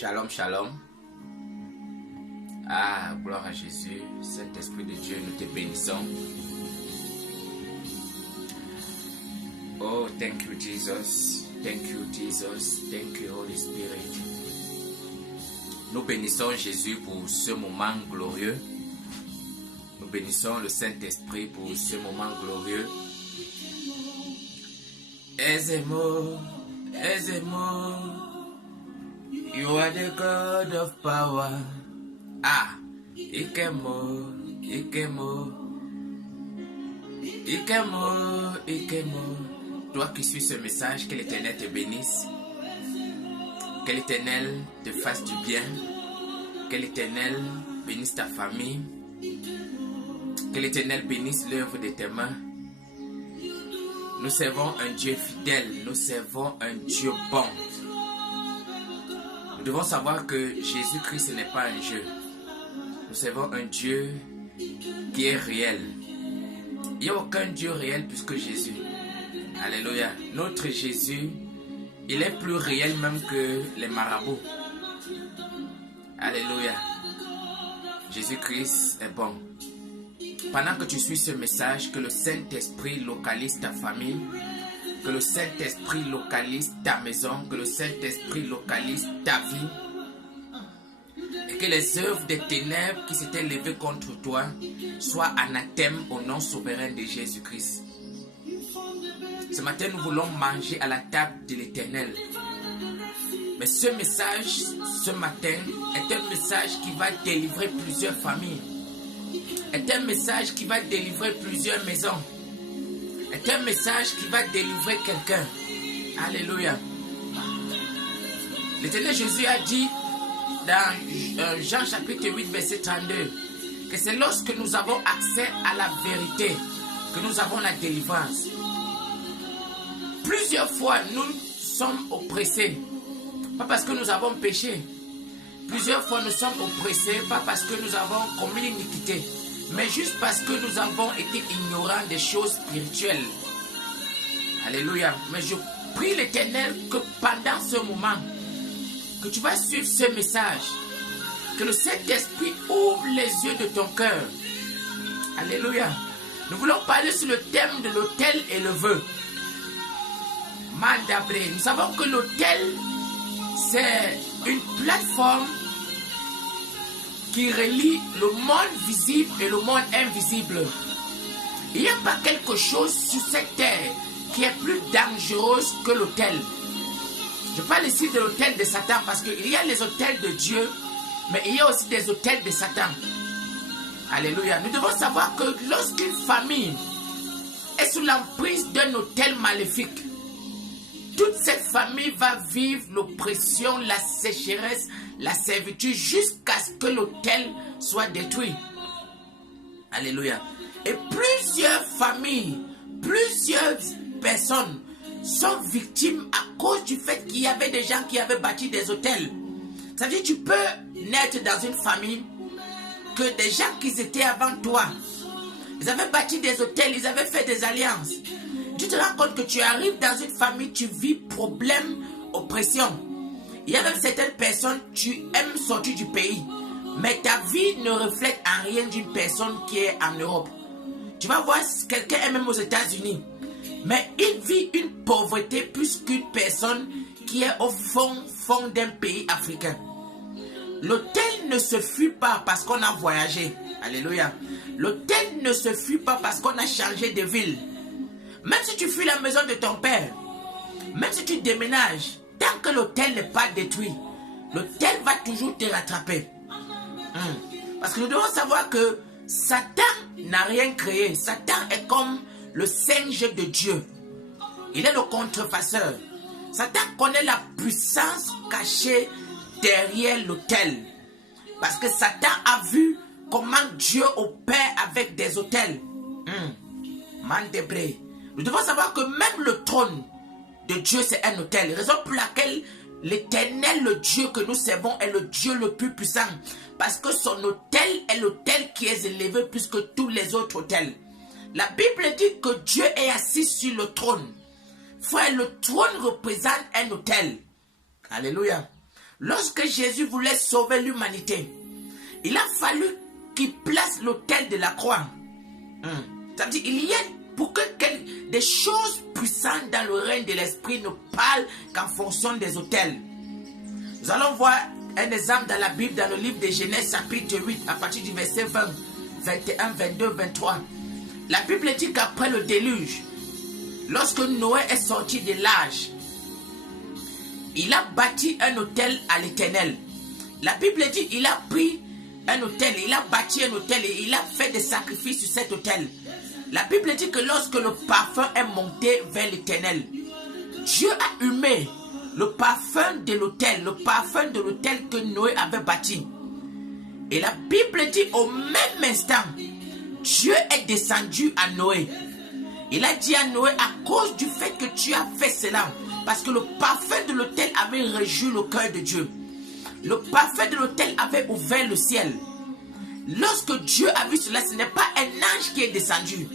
Shalom, shalom. Ah, gloire à Jésus. Saint-Esprit de Dieu, nous te bénissons. Oh, thank you, Jesus. Thank you, Jesus. Thank you, Holy Spirit. Nous bénissons Jésus pour ce moment glorieux. Nous bénissons le Saint-Esprit pour ce moment glorieux. Ezemo, Ezemo, you are the God of power. Ah, Ikemo, Ikemo, Ikemo, Ikemo. Toi qui suis ce message, que l'Éternel te bénisse. Que l'Éternel te fasse du bien. Que l'Éternel bénisse ta famille. Que l'Éternel bénisse l'œuvre de tes mains. Nous servons un Dieu fidèle. Nous servons un Dieu bon. Nous devons savoir que Jésus-Christ n'est pas un jeu. Nous servons un Dieu qui est réel. Il n'y a aucun Dieu réel plus que Jésus. Alléluia. Notre Jésus, il est plus réel même que les marabouts. Alléluia. Jésus-Christ est bon. Pendant que tu suis ce message, que le Saint-Esprit localise ta famille, que le Saint-Esprit localise ta maison, que le Saint-Esprit localise ta vie, et que les œuvres des ténèbres qui s'étaient levées contre toi soient anathèmes au nom souverain de Jésus-Christ. Ce matin, nous voulons manger à la table de l'Éternel. Mais ce message, ce matin, est un message qui va délivrer plusieurs familles. Est un message qui va délivrer plusieurs maisons. Est un message qui va délivrer quelqu'un. Alléluia. L'Éternel Jésus a dit dans Jean chapitre 8 verset 32 que c'est lorsque nous avons accès à la vérité que nous avons la délivrance. Plusieurs fois nous sommes oppressés, pas parce que nous avons péché. Plusieurs fois nous sommes oppressés, pas parce que nous avons commis l'iniquité, mais juste parce que nous avons été ignorants des choses spirituelles. Alléluia. Mais je prie l'Éternel que pendant ce moment, que tu vas suivre ce message, que le Saint-Esprit ouvre les yeux de ton cœur. Alléluia. Nous voulons parler sur le thème de l'autel et le vœu. Mandabré. Nous savons que l'autel, c'est une plateforme qui relie le monde visible et le monde invisible. Il n'y a pas quelque chose sur cette terre qui est plus dangereuse que l'autel. Je parle ici de l'autel de Satan parce qu'il y a les autels de Dieu, mais il y a aussi des autels de Satan. Alléluia. Nous devons savoir que lorsqu'une famille est sous l'emprise d'un autel maléfique, toute cette famille va vivre l'oppression, la sécheresse, la servitude jusqu'à ce que l'autel soit détruit. Alléluia. Et plusieurs familles, plusieurs personnes sont victimes à cause du fait qu'il y avait des gens qui avaient bâti des autels. Ça veut dire que tu peux naître dans une famille que des gens qui étaient avant toi, ils avaient bâti des autels, ils avaient fait des alliances. Tu te rends compte que tu arrives dans une famille, tu vis problème, oppression. Il y a même certaines personnes, tu aimes sortir du pays, mais ta vie ne reflète en rien d'une personne qui est en Europe. Tu vas voir quelqu'un est même aux États-Unis, mais il vit une pauvreté plus qu'une personne qui est au fond d'un pays africain. L'autel ne se fuit pas parce qu'on a voyagé. Alléluia. L'autel ne se fuit pas parce qu'on a changé de ville. Même si tu fuis la maison de ton père, même si tu déménages, tant que l'autel n'est pas détruit, l'autel va toujours te rattraper. Parce que nous devons savoir que Satan n'a rien créé. Satan est comme le singe de Dieu. Il est le contrefaçeur. Satan connaît la puissance cachée derrière l'autel. Parce que Satan a vu comment Dieu opère avec des autels. Mandebré. Nous devons savoir que même le trône de Dieu, c'est un autel. Raison pour laquelle l'Éternel, le Dieu que nous servons, est le Dieu le plus puissant. Parce que son autel est l'autel qui est élevé plus que tous les autres autels. La Bible dit que Dieu est assis sur le trône. Frère, le trône représente un autel. Alléluia. Lorsque Jésus voulait sauver l'humanité, il a fallu qu'il place l'autel de la croix. C'est-à-dire, il y a pour que des choses puissantes dans le règne de l'esprit ne parlent qu'en fonction des autels. Nous allons voir un exemple dans la Bible, dans le livre de Genèse chapitre 8, à partir du verset 20, 21, 22, 23. La Bible dit qu'après le déluge, lorsque Noé est sorti de l'âge, il a bâti un autel à l'Éternel. La Bible dit qu'il a pris un autel, il a bâti un autel et il a fait des sacrifices sur cet autel. La Bible dit que lorsque le parfum est monté vers l'Éternel, Dieu a humé le parfum de l'autel, que Noé avait bâti. Et la Bible dit au même instant, Dieu est descendu à Noé. Il a dit à Noé, à cause du fait que tu as fait cela, parce que le parfum de l'autel avait réjoui le cœur de Dieu. Le parfum de l'autel avait ouvert le ciel. Lorsque Dieu a vu cela, ce n'est pas un ange qui est descendu.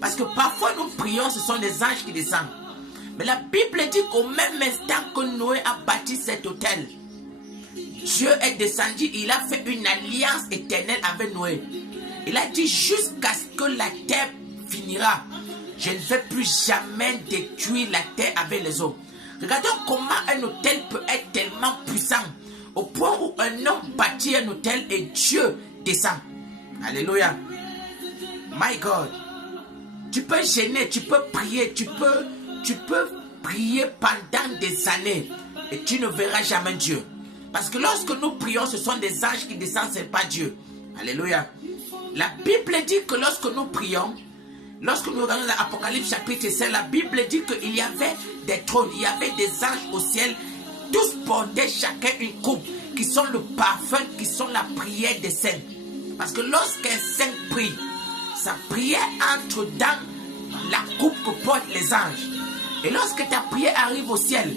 Parce que parfois nous prions, ce sont des anges qui descendent. Mais la Bible dit qu'au même instant que Noé a bâti cet autel, Dieu est descendu, il a fait une alliance éternelle avec Noé. Il a dit jusqu'à ce que la terre finira, je ne vais plus jamais détruire la terre avec les eaux. Regardons comment un autel peut être tellement puissant au point où un homme bâtit un autel et Dieu descend. Alléluia. My God. Tu peux gêner, tu peux prier, tu peux prier pendant des années et tu ne verras jamais Dieu. Parce que lorsque nous prions, ce sont des anges qui descendent, ce n'est pas Dieu. Alléluia. La Bible dit que lorsque nous prions, lorsque nous regardons l'Apocalypse chapitre 7, la Bible dit qu'il y avait des trônes, il y avait des anges au ciel, tous portaient chacun une coupe, qui sont le parfum, qui sont la prière des saints. Parce que lorsqu'un saint prie, sa prière entre dans la coupe que portent les anges. Et lorsque ta prière arrive au ciel,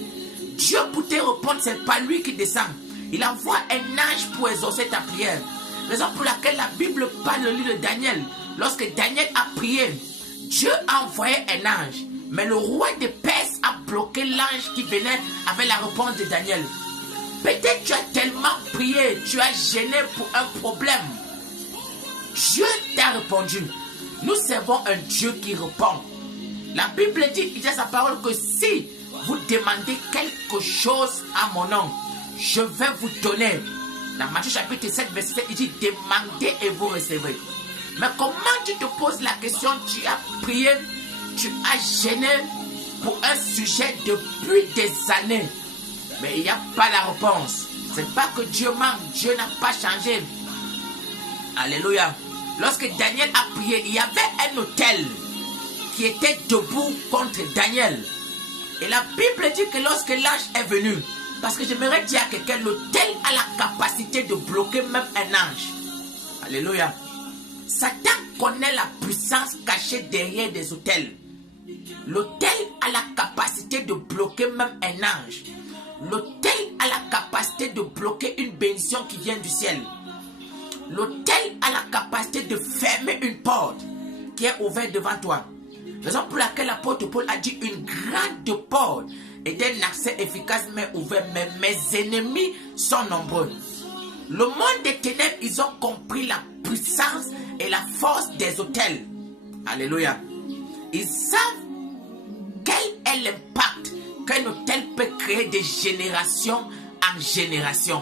Dieu pour te répondre, ce n'est pas lui qui descend. Il envoie un ange pour exaucer ta prière. Raison pour laquelle la Bible parle le livre de Daniel. Lorsque Daniel a prié, Dieu a envoyé un ange. Mais le roi de Perse a bloqué l'ange qui venait avec la réponse de Daniel. Peut-être tu as tellement prié, tu as gêné pour un problème. Dieu t'a répondu. Nous servons un Dieu qui répond. La Bible dit, il dit à sa parole que si vous demandez quelque chose à mon nom, je vais vous donner. Dans Matthieu chapitre 7, verset 7, il dit demandez et vous recevrez. Mais comment tu te poses la question, tu as prié, tu as gêné pour un sujet depuis des années, mais il n'y a pas la réponse. Ce n'est pas que Dieu manque, Dieu n'a pas changé. Alléluia. Lorsque Daniel a prié, il y avait un autel qui était debout contre Daniel. Et la Bible dit que lorsque l'ange est venu, parce que j'aimerais dire à quelqu'un, l'autel a la capacité de bloquer même un ange. Alléluia. Satan connaît la puissance cachée derrière des autels. L'autel a la capacité de bloquer même un ange. L'autel a la capacité de bloquer une bénédiction qui vient du ciel. L'autel a la capacité de fermer une porte qui est ouverte devant toi. Raison pour laquelle l'apôtre Paul a dit une grande porte et d'un accès efficace mais ouvert. Mais mes ennemis sont nombreux. Le monde des ténèbres, ils ont compris la puissance et la force des autels. Alléluia. Ils savent quel est l'impact qu'un autel peut créer de génération en génération.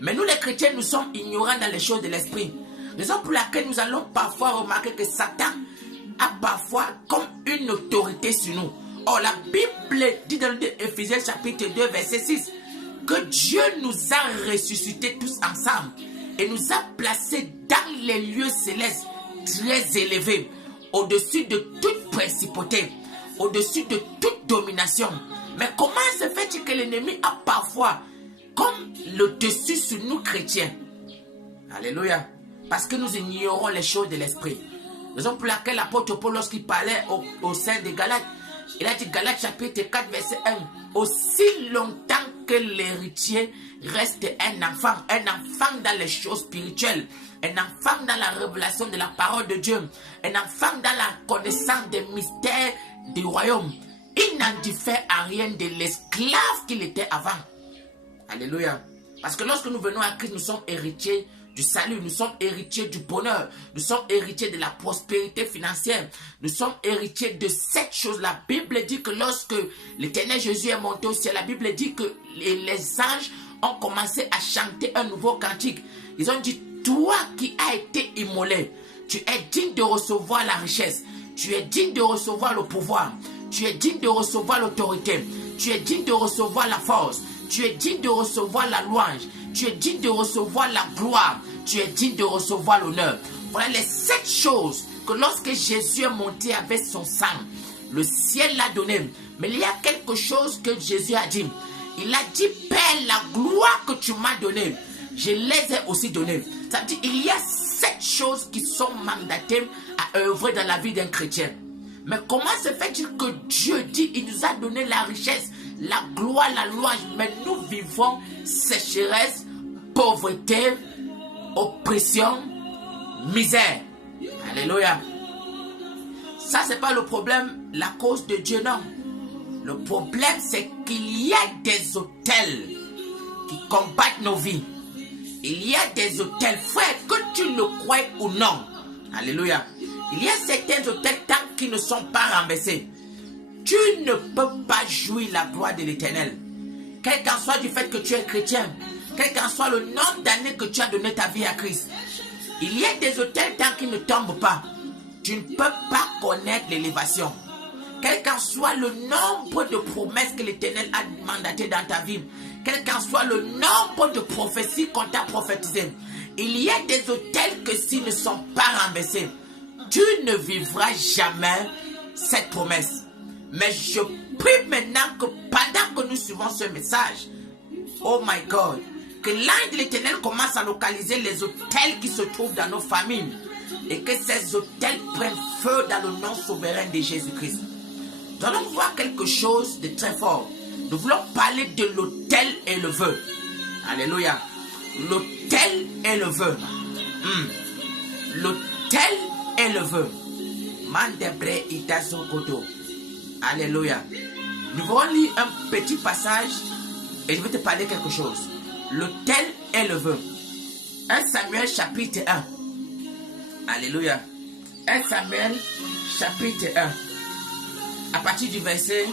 Mais nous les chrétiens, nous sommes ignorants dans les choses de l'esprit. Raison pour laquelle nous allons parfois remarquer que Satan a parfois comme une autorité sur nous. Or la Bible dit dans Éphésiens chapitre 2 verset 6 que Dieu nous a ressuscités tous ensemble et nous a placés dans les lieux célestes très élevés, au-dessus de toute principauté, au-dessus de toute domination. Mais comment se fait-il que l'ennemi a parfois comme le dessus sur nous chrétiens? Alléluia. Parce que nous ignorons les choses de l'esprit. Raison pour laquelle l'apôtre Paul, lorsqu'il parlait au sein des Galates, il a dit Galates chapitre 4 verset 1, aussi longtemps que l'héritier reste un enfant dans les choses spirituelles, un enfant dans la révélation de la parole de Dieu, un enfant dans la connaissance des mystères du royaume. il n'en diffère à rien de l'esclave qu'il était avant. Alléluia. Parce que lorsque nous venons à Christ, nous sommes héritiers du salut, nous sommes héritiers du bonheur, nous sommes héritiers de la prospérité financière, nous sommes héritiers de cette chose. La Bible dit que lorsque l'Éternel Jésus est monté au ciel, la Bible dit que les anges ont commencé à chanter un nouveau cantique. Ils ont dit, toi qui as été immolé, tu es digne de recevoir la richesse, tu es digne de recevoir le pouvoir, tu es digne de recevoir l'autorité, tu es digne de recevoir la force, tu es digne de recevoir la louange, tu es digne de recevoir la gloire, tu es digne de recevoir l'honneur. Voilà les 7 choses que lorsque Jésus est monté avec son sang, le ciel l'a donné. Mais il y a quelque chose que Jésus a dit. Il a dit, Père, la gloire que tu m'as donnée, je les ai aussi données. Ça veut dire qu'il y a 7 choses qui sont mandatées à œuvrer dans la vie d'un chrétien. Mais comment se fait-il que Dieu dit, il nous a donné la richesse, la gloire, la louange, mais nous vivons sécheresse, pauvreté, oppression, misère. Alléluia. Ça, c'est pas le problème, la cause de Dieu, non. Le problème, c'est qu'il y a des autels qui combattent nos vies. Il y a des autels, frère, que tu le crois ou non. Alléluia. Il y a certains autels tant qu'ils ne sont pas renversés. Tu ne peux pas jouir la gloire de l'Éternel. Quel qu'en soit du fait que tu es chrétien, quel qu'en soit le nombre d'années que tu as donné ta vie à Christ, il y a des autels tant qu'ils ne tombent pas. Tu ne peux pas connaître l'élévation. Quel qu'en soit le nombre de promesses que l'Éternel a mandatées dans ta vie, quel qu'en soit le nombre de prophéties qu'on t'a prophétisées, il y a des autels que s'ils ne sont pas renversés, tu ne vivras jamais cette promesse. Mais je prie maintenant que pendant que nous suivons ce message, oh my God, que l'ange de l'Éternel commence à localiser les autels qui se trouvent dans nos familles et que ces autels prennent feu dans le nom souverain de Jésus-Christ. Nous allons voir quelque chose de très fort. Nous voulons parler de l'autel et le vœu. Alléluia. L'autel et le vœu. L'autel et le vœu. Mandebre itazo godo. Alléluia. Nous allons lire un petit passage et je vais te parler quelque chose. L'autel et le vœu. 1 Samuel chapitre 1. Alléluia. 1 Samuel chapitre 1. À partir du verset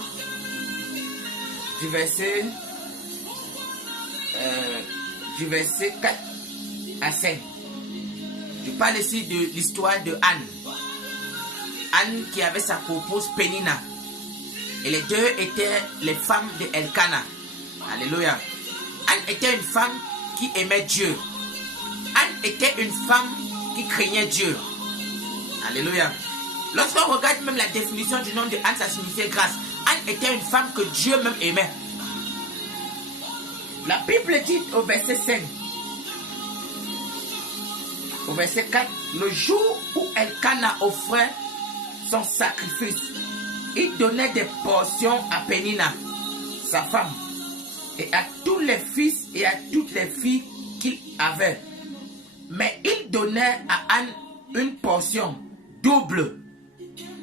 4 à 5. Je parle ici de l'histoire de Anne. Anne qui avait sa épouse Pénina. Et les deux étaient les femmes de Elkana. Alléluia. Anne était une femme qui aimait Dieu. Anne était une femme qui craignait Dieu. Alléluia. Lorsqu'on regarde même la définition du nom de Anne, ça signifiait grâce. Anne était une femme que Dieu même aimait. La Bible dit au verset 5, au verset 4, le jour où Elkana offrait son sacrifice, il donnait des portions à Pénina, sa femme, et à tous les fils et à toutes les filles qu'il avait. Mais il donnait à Anne une portion double,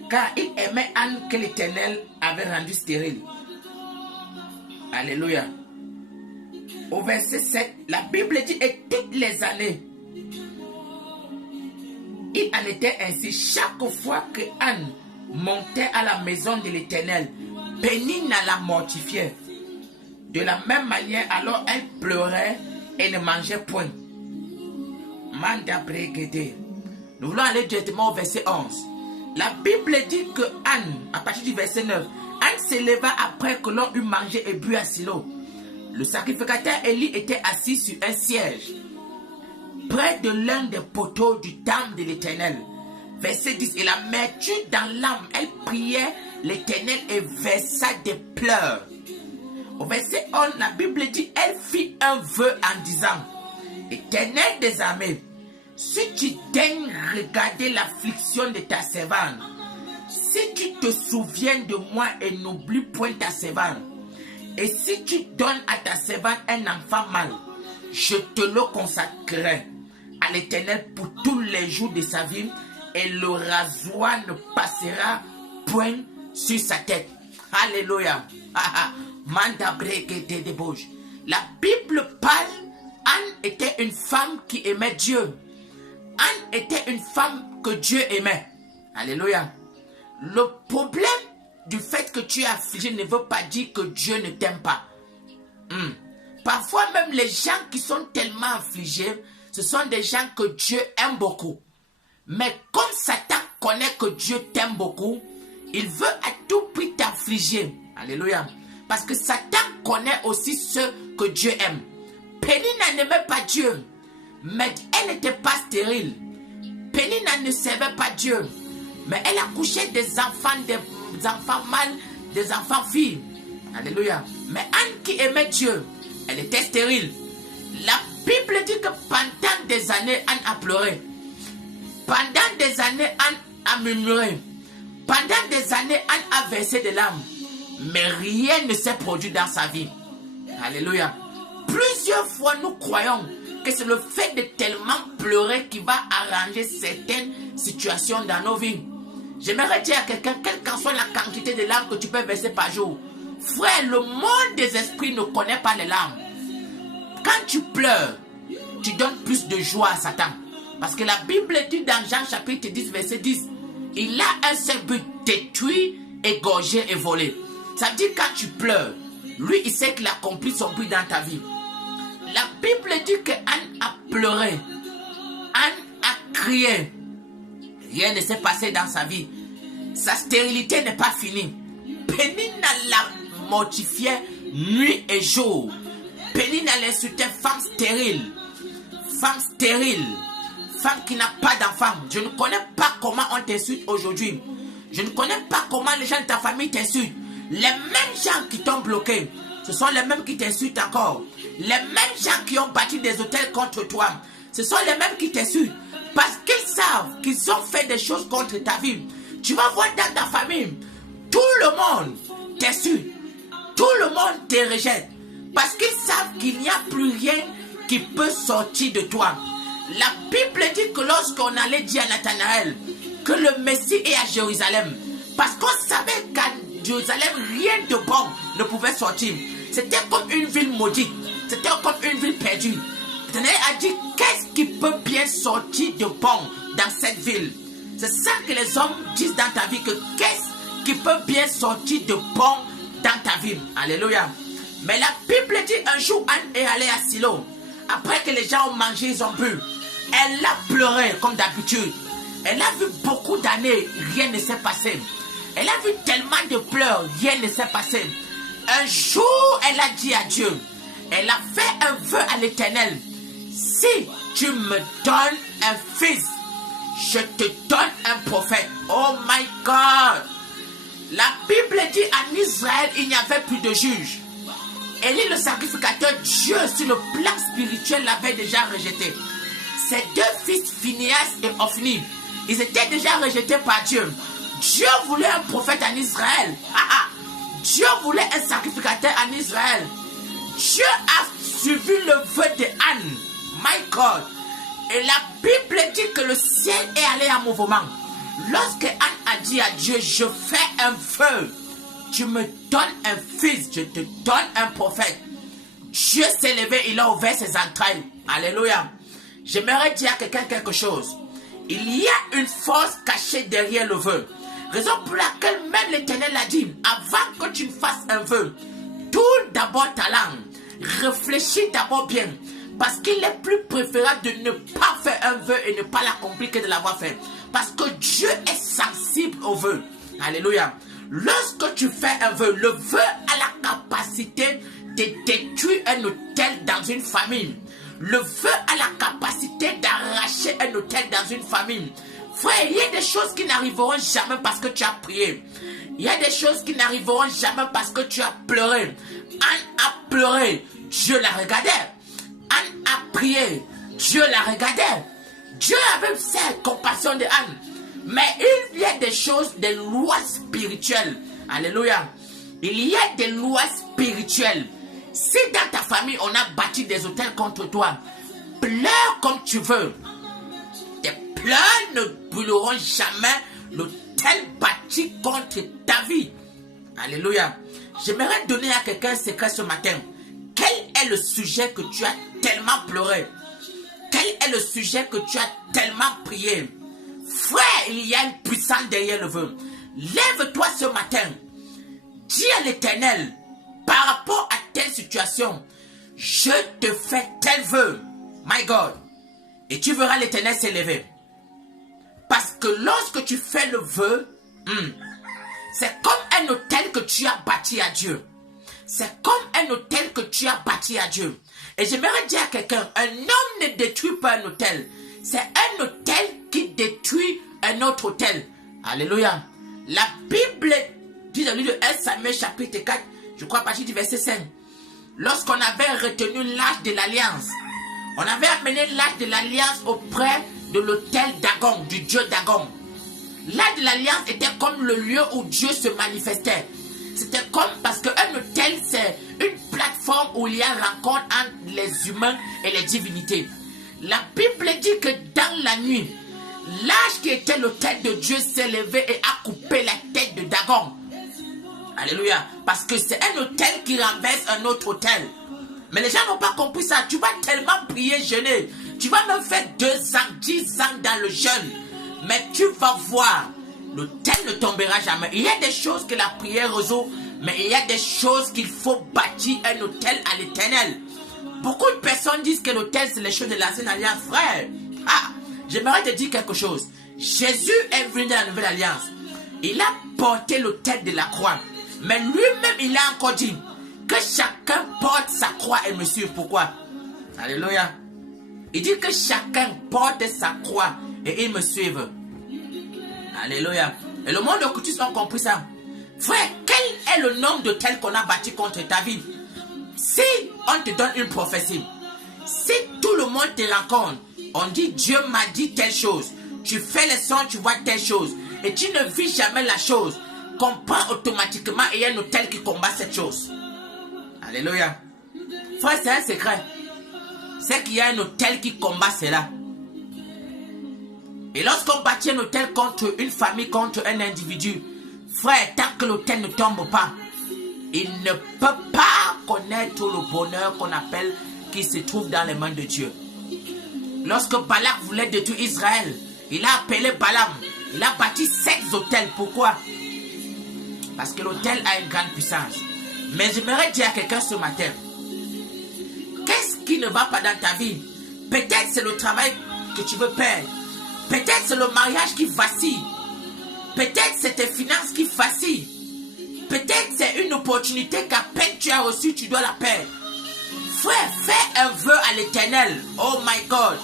car il aimait Anne que l'Éternel avait rendue stérile. Alléluia. Au verset 7, la Bible dit, et toutes les années, il en était ainsi. Chaque fois que Anne montait à la maison de l'Éternel, Pénina la mortifiait. De la même manière, alors elle pleurait et ne mangeait point. Manda brégédé. Nous voulons aller directement au verset 11. La Bible dit que Anne, à partir du verset 9, Anne s'éleva après que l'on eut mangé et bu à Silo. Le sacrificateur Élie était assis sur un siège, près de l'un des poteaux du temple de l'Éternel. Verset 10. Et l'amertume dans l'âme, elle priait l'Éternel et versa des pleurs. Au verset 11, la Bible dit, elle fit un vœu en disant, Éternel des armées, si tu daignes regarder l'affliction de ta servante, si tu te souviens de moi et n'oublies point ta servante, et si tu donnes à ta servante un enfant mâle, je te le consacrerai à l'Éternel pour tous les jours de sa vie, et le rasoir ne passera point sur sa tête. Alléluia. Manda breke te débauche. La Bible parle, Anne était une femme qui aimait Dieu. Anne était une femme que Dieu aimait. Alléluia. Le problème du fait que tu es affligé ne veut pas dire que Dieu ne t'aime pas. Parfois même les gens qui sont tellement affligés, ce sont des gens que Dieu aime beaucoup. Mais comme Satan connaît que Dieu t'aime beaucoup, il veut à tout prix t'affliger. Alléluia. Parce que Satan connaît aussi ceux que Dieu aime. Pénina n'aimait pas Dieu, mais elle n'était pas stérile. Pénina ne servait pas Dieu, mais elle accouchait des enfants mâles, des enfants filles. Alléluia. Mais Anne qui aimait Dieu, elle était stérile. La Bible dit que pendant des années, Anne a pleuré. Pendant des années, Anne a murmuré. Pendant des années, Anne a versé des larmes. Mais rien ne s'est produit dans sa vie. Alléluia. Plusieurs fois, nous croyons que c'est le fait de tellement pleurer qui va arranger certaines situations dans nos vies. J'aimerais dire à quelqu'un, quelle qu'en soit la quantité de larmes que tu peux verser par jour, frère, le monde des esprits ne connaît pas les larmes. Quand tu pleures, tu donnes plus de joie à Satan. Parce que la Bible dit dans Jean chapitre 10, verset 10, il a un seul but, détruire, égorger et voler. Ça veut dire quand tu pleures, lui il sait qu'il accomplit son but dans ta vie. La Bible dit que Anne a pleuré. Anne a crié. Rien ne s'est passé dans sa vie. Sa stérilité n'est pas finie. Pénina la mortifiait nuit et jour. Pénina l'insultait femme stérile. Femme stérile. Femme qui n'a pas d'enfant. Je ne connais pas comment on t'insulte aujourd'hui. Je ne connais pas comment les gens de ta famille t'insultent. Les mêmes gens qui t'ont bloqué, ce sont les mêmes qui t'insultent encore. Les mêmes gens qui ont bâti des hôtels contre toi, ce sont les mêmes qui t'insultent. Parce qu'ils savent qu'ils ont fait des choses contre ta vie. Tu vas voir dans ta famille, tout le monde t'insulte. Tout le monde te rejette. Parce qu'ils savent qu'il n'y a plus rien qui peut sortir de toi. La Bible dit que lorsqu'on allait dire à Nathanaël que le Messie est à Jérusalem, parce qu'on savait qu'à Jérusalem, rien de bon ne pouvait sortir. C'était comme une ville maudite. C'était comme une ville perdue. Nathanaël a dit, qu'est-ce qui peut bien sortir de bon dans cette ville? C'est ça que les hommes disent dans ta vie, que qu'est-ce qui peut bien sortir de bon dans ta vie? Alléluia. Mais la Bible dit, un jour, Anne est allée à Silo. Après que les gens ont mangé, ils ont bu. Elle a pleuré comme d'habitude. Elle a vu beaucoup d'années, rien ne s'est passé. Elle a vu tellement de pleurs, rien ne s'est passé. Un jour, elle a dit à Dieu, elle a fait un vœu à l'Éternel. Si tu me donnes un fils, je te donne un prophète. Oh my God! La Bible dit en Israël, il n'y avait plus de juges. Élie le sacrificateur, Dieu sur le plan spirituel l'avait déjà rejeté. Ses deux fils, Phinéas et Ophni, ils étaient déjà rejetés par Dieu. Dieu voulait un prophète en Israël. Dieu voulait un sacrificateur en Israël. Dieu a suivi le vœu de Anne. My God. Et la Bible dit que le ciel est allé en mouvement. Lorsque Anne a dit à Dieu, je fais un vœu, tu me donnes un fils, je te donne un prophète. Dieu s'est levé, il a ouvert ses entrailles. Alléluia. J'aimerais dire à quelqu'un quelque chose. Il y a une force cachée derrière le vœu. Raison pour laquelle même l'Éternel a dit, avant que tu ne fasses un vœu, tourne d'abord ta langue. Réfléchis d'abord bien. Parce qu'il est plus préférable de ne pas faire un vœu et ne pas l'accomplir que de l'avoir fait. Parce que Dieu est sensible au vœu. Alléluia. Lorsque tu fais un vœu, le vœu a la capacité de détruire un hôtel dans une famille. Le vœu a la capacité d'arracher un hôtel dans une famille. Frère, il y a des choses qui n'arriveront jamais parce que tu as prié. Il y a des choses qui n'arriveront jamais parce que tu as pleuré. Anne a pleuré, Dieu la regardait. Anne a prié, Dieu la regardait. Dieu avait cette compassion de Anne. Mais il y a des choses, des lois spirituelles. Alléluia. Il y a des lois spirituelles. Si dans ta famille, on a bâti des hôtels contre toi, pleure comme tu veux. Tes pleurs ne brûleront jamais l'hôtel bâti contre ta vie. Alléluia. J'aimerais donner à quelqu'un un secret ce matin. Quel est le sujet que tu as tellement pleuré? Quel est le sujet que tu as tellement prié? Frère, il y a une puissance derrière le vœu. Lève-toi ce matin. Dis à l'Éternel, par rapport à telle situation, je te fais tel vœu. My God. Et tu verras l'Éternel s'élever. Parce que lorsque tu fais le vœu, c'est comme un hôtel que tu as bâti à Dieu. C'est comme un hôtel que tu as bâti à Dieu. Et j'aimerais dire à quelqu'un, un homme ne détruit pas un hôtel. C'est un hôtel qui détruit un autre hôtel. Alléluia. La Bible dit dans le livre de 1 Samuel chapitre 4, je crois à partir du verset 5. Lorsqu'on avait retenu l'âge de l'alliance, on avait amené l'âge de l'alliance auprès de l'autel Dagon, du dieu Dagon. L'âge de l'alliance était comme le lieu où Dieu se manifestait. C'était comme, parce qu'un hôtel, c'est une plateforme où il y a rencontre entre les humains et les divinités. La Bible dit que dans la nuit, l'âge qui était l'autel de Dieu s'est levé et a coupé la tête de Dagon. Alléluia. Parce que c'est un hôtel qui renverse un autre hôtel. Mais les gens n'ont pas compris ça. Tu vas tellement prier, jeûner. Tu vas même faire 2 ans, 10 ans dans le jeûne. Mais tu vas voir, l'autel ne tombera jamais. Il y a des choses que la prière résout, mais il y a des choses qu'il faut bâtir un hôtel à l'Éternel. Beaucoup de personnes disent que l'autel, c'est les choses de l'ancienne alliance. Frère, j'aimerais te dire quelque chose. Jésus est venu dans la nouvelle alliance. Il a porté l'autel de la croix. Mais lui-même, il a encore dit que chacun porte sa croix et me suive. Pourquoi? Alléluia. Il dit que chacun porte sa croix et il me suive. Alléluia. Et le monde occultiste a compris ça. Frère, quel est le nombre d'hôtels qu'on a bâti contre ta vie? Si on te donne une prophétie, si tout le monde te rencontre, on dit Dieu m'a dit telle chose, tu fais les sons, tu vois telle chose, et tu ne vis jamais la chose, comprends automatiquement et il y a un hôtel qui combat cette chose. Alléluia. Frère, c'est un secret. C'est qu'il y a un hôtel qui combat cela. Et lorsqu'on bâtit un hôtel contre une famille, contre un individu, frère, tant que l'hôtel ne tombe pas, il ne peut pas connaître le bonheur qu'on appelle, qui se trouve dans les mains de Dieu. Lorsque Balak voulait détruire Israël, il a appelé Balaam. Il a bâti 7 hôtels. Pourquoi? Parce que l'hôtel a une grande puissance. Mais j'aimerais dire à quelqu'un ce matin, qu'est-ce qui ne va pas dans ta vie? Peut-être c'est le travail que tu veux perdre. Peut-être c'est le mariage qui vacille. Peut-être c'est tes finances qui vacillent. Peut-être c'est une opportunité qu'à peine tu as reçue, tu dois la perdre. Frère, fais un vœu à l'Éternel. Oh my God.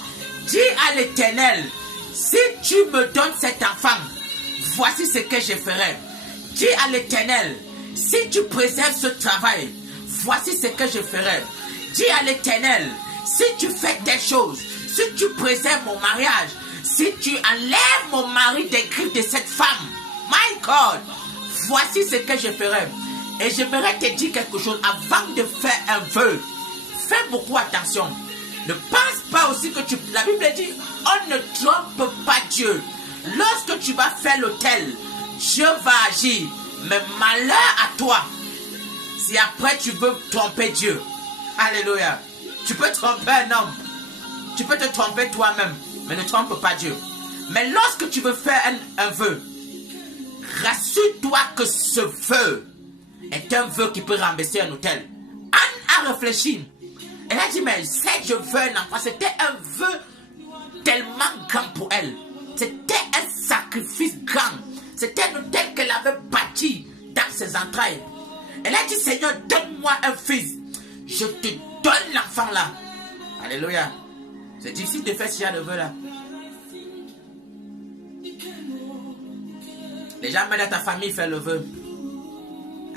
Dis à l'Éternel, si tu me donnes cet enfant, voici ce que je ferai. Dis à l'Éternel, si tu préserves ce travail, voici ce que je ferai. Dis à l'Éternel, si tu fais telle chose, si tu préserves mon mariage, si tu enlèves mon mari des griffes de cette femme, my God, voici ce que je ferai. Et j'aimerais te dire quelque chose avant de faire un vœu. Fais beaucoup attention. Ne pense pas aussi que la Bible dit, on ne trompe pas Dieu. Lorsque tu vas faire l'autel, Dieu va agir. Mais malheur à toi, si après tu veux tromper Dieu. Alléluia. Tu peux tromper un homme. Tu peux te tromper toi-même. Mais ne trompe pas Dieu. Mais lorsque tu veux faire un vœu, rassure-toi que ce vœu est un vœu qui peut renverser un hôtel. Anne a réfléchi. Elle a dit, mais si je veux un enfant, c'était un vœu tellement grand pour elle. C'était un sacrifice grand. C'était un hôtel qu'elle avait bâti dans ses entrailles. Elle a dit, Seigneur, donne-moi un fils. Je te donne l'enfant là. Alléluia. C'est difficile de faire ce genre de vœu là. Les gens mettent à ta famille faire le vœu.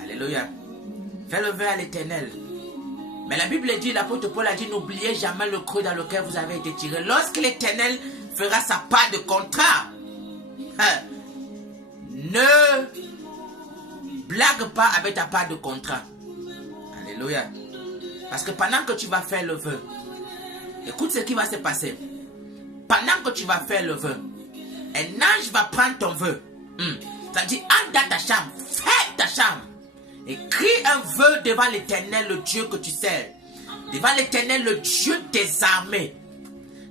Alléluia. Fais le vœu à l'Éternel. Mais la Bible dit, l'apôtre Paul a dit, n'oubliez jamais le creux dans lequel vous avez été tiré. Lorsque l'Éternel fera sa part de contrat, ne blague pas avec ta part de contrat. Alléluia. Parce que pendant que tu vas faire le vœu, écoute ce qui va se passer. Pendant que tu vas faire le vœu, un ange va prendre ton vœu. C'est-à-dire, entre dans ta chambre, fais ta chambre. Et crie un vœu devant l'Éternel, le Dieu que tu sers. Devant l'Éternel, le Dieu des armées.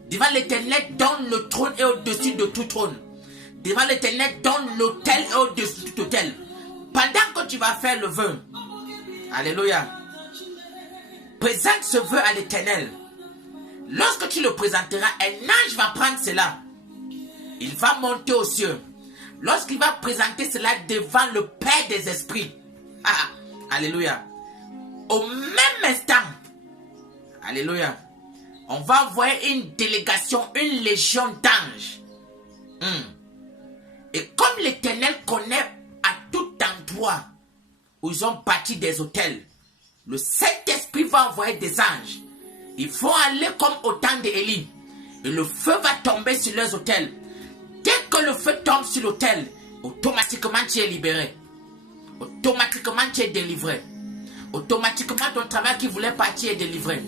Devant l'Éternel, dans le trône et au-dessus de tout trône. Devant l'Éternel, dans l'autel et au-dessus de tout autel. Pendant que tu vas faire le vœu, alléluia, présente ce vœu à l'Éternel. Lorsque tu le présenteras, un ange va prendre cela. Il va monter aux cieux. Lorsqu'il va présenter cela devant le Père des esprits. Ah, alléluia. Au même instant, alléluia, on va envoyer une délégation, une légion d'anges. Et comme l'Éternel connaît à tout endroit où ils ont bâti des hôtels, le Saint-Esprit va envoyer des anges. Ils vont aller comme au temps d'Élie. Et le feu va tomber sur leurs hôtels. Dès que le feu tombe sur l'hôtel, automatiquement tu es libéré. Automatiquement tu es délivré. Automatiquement ton travail qui voulait partir est délivré.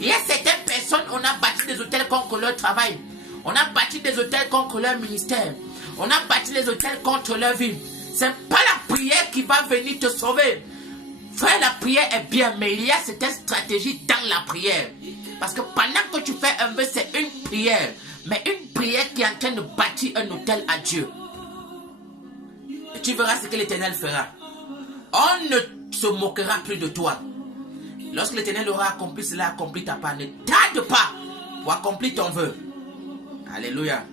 Il y a certaines personnes, on a bâti des hôtels contre leur travail. On a bâti des hôtels contre leur ministère. On a bâti des hôtels contre leur vie. Ce n'est pas la prière qui va venir te sauver. Frère, la prière est bien, mais il y a certaines stratégies dans la prière. Parce que pendant que tu fais un vœu, c'est une prière. Mais une prière qui est en train de bâtir un hôtel à Dieu. Et tu verras ce que l'Éternel fera. On ne se moquera plus de toi. Lorsque l'Éternel aura accompli cela, accompli ta part. Ne tarde pas pour accomplir ton vœu. Alléluia.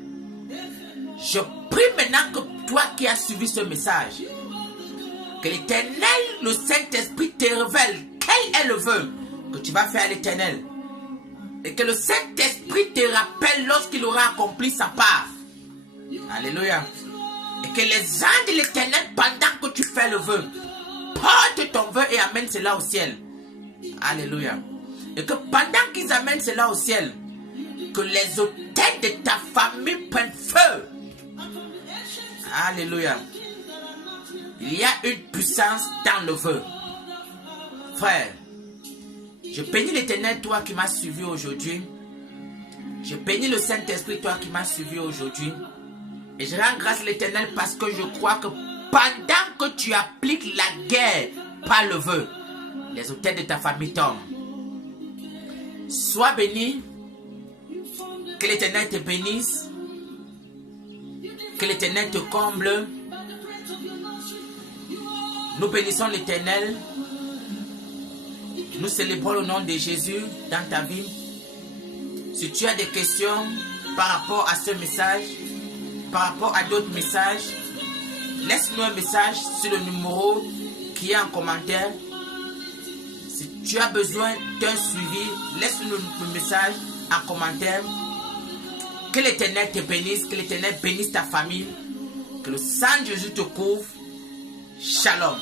Je prie maintenant que toi qui as suivi ce message, que l'Éternel, le Saint-Esprit te révèle quel est le vœu que tu vas faire à l'Éternel. Et que le Saint-Esprit te rappelle lorsqu'il aura accompli sa part. Alléluia. Et que les anges de l'Éternel, pendant que tu fais le vœu, portent ton vœu et amènent cela au ciel. Alléluia. Et que pendant qu'ils amènent cela au ciel, que les hôtels de ta famille prennent feu. Alléluia. Il y a une puissance dans le vœu. Frère, je bénis l'Éternel, toi qui m'as suivi aujourd'hui. Je bénis le Saint-Esprit, toi qui m'as suivi aujourd'hui. Et je rends grâce à l'Éternel parce que je crois que pendant que tu appliques la guerre par le vœu, les hôtels de ta famille tombent. Sois béni. Que l'Éternel te bénisse. Que l'Éternel te comble. Nous bénissons l'Éternel. Nous célébrons le nom de Jésus dans ta vie. Si tu as des questions par rapport à ce message, par rapport à d'autres messages, laisse-nous un message sur le numéro qui est en commentaire. Si tu as besoin d'un suivi, laisse-nous le message en commentaire. Que l'Éternel te bénisse, que l'Éternel bénisse ta famille, que le sang de Jésus te couvre. Shalom.